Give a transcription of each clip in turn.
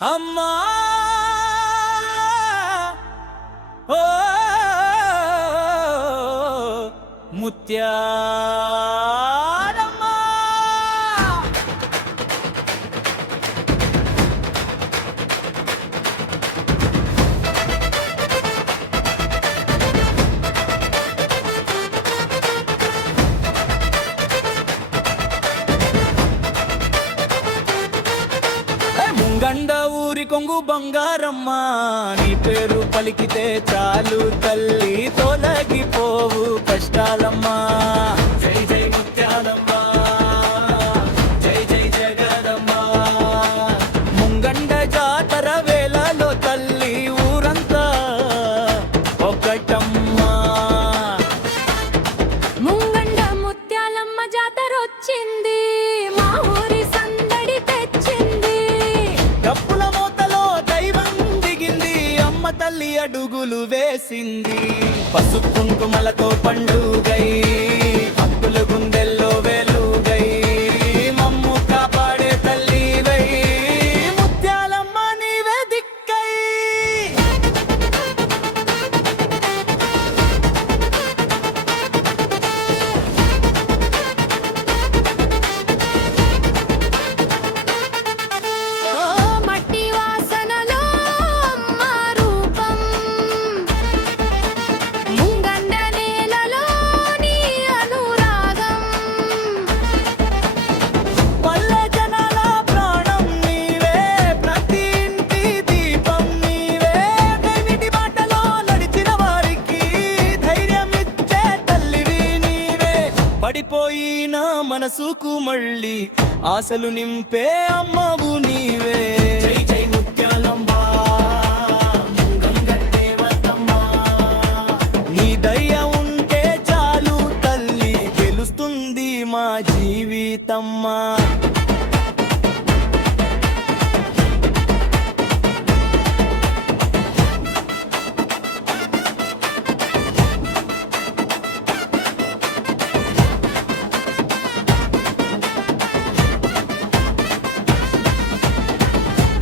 అమ్మా ఓ ముత్యాలమ్మా గండ ఊరి కొంగు బంగారమ్మా నీ పేరు పలికితే చాలు తల్లి తొలగిపోవు కష్టాలమ్మా జై జై ముత్యాలమ్మా జై జై జగదమ్మా ముంగండ జాతర వేళలో తల్లి ఊరంతా ఒకటమ్మా ముంగండ ముత్యాలమ్మ జాతర వచ్చింది మా ఊరి సందడి తెచ్చింది డప్పుల మోతలో దైవం దిగింది అమ్మ తల్లి అడుగులు వేసింది పసుపు కుంకుమలతో పండుగై భక్తుల గుండెల్లో వెలుగై మమ్ము కాపాడే తల్లివై ముత్యాలమ్మ నీవే దిక్కై మట్టి వాసనలో అమ్మ రూపం ముంగండ నేలలో నీ అనురాగం పల్లె జనాల ప్రాణం నీవే ప్రతి ఇంటి దీపం నీవే కైమిటి బాటలో నడిచిన వారికి ధైర్యం ఇచ్చే తల్లివి నీవే పడిపోయిన మనసుకు మళ్ళీ ఆశలు నింపే అమ్మవు నీవే జై జై ముత్యాలమ్మ గంగదేవతమ్మ నీ దయ ఉంటే చాలు తల్లి గెలుస్తుంది మా జీవితమ్మా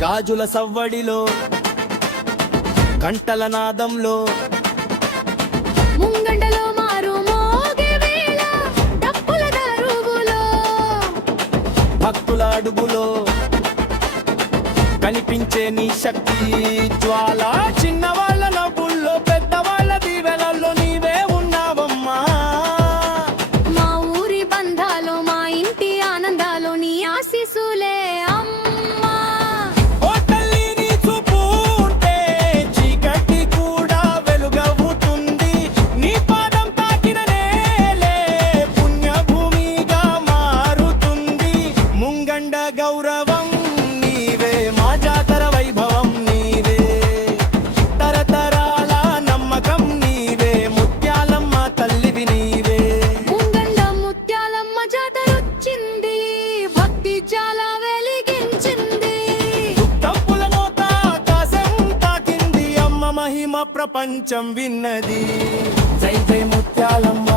గాజుల సవ్వడిలో గంటల నాదంలో ముంగండలో మారు మోగే వేళ డప్పుల దరువులో భక్తుల అడుగులో కనిపించే నీ శక్తి జ్వాల చిన్నవాళ్ళ నవ్వుల్లో పెద్దవాళ్ళ దీవెనల్లో నీవే ఉన్నావమ్మా మా ఊరి బంధాలో మా ఇంటి ఆనందాలో నీ ఆశీసులే అమ్మా ఓ తల్లి నీ చూపు ఉంటే చీకటి కూడా వెలుగవుతుంది నీ పాదం తాకిన నేలే పుణ్యభూమిగా మారుతుంది ముంగండ గౌరవం నీవే మా జాతర వైభవం నీవే తరతరాల నమ్మకం నీవే ముత్యాలమ్మ తల్లివి నీవే ముంగండ ముత్యాలమ్మ జాతర వచ్చింది భక్తి జాల వెలిగించింది తప్పుల మోత ఆకాశం తాకింది అమ్మ మహిమ ప్రపంచం విన్నది జై జై ముత్యాలమ్మ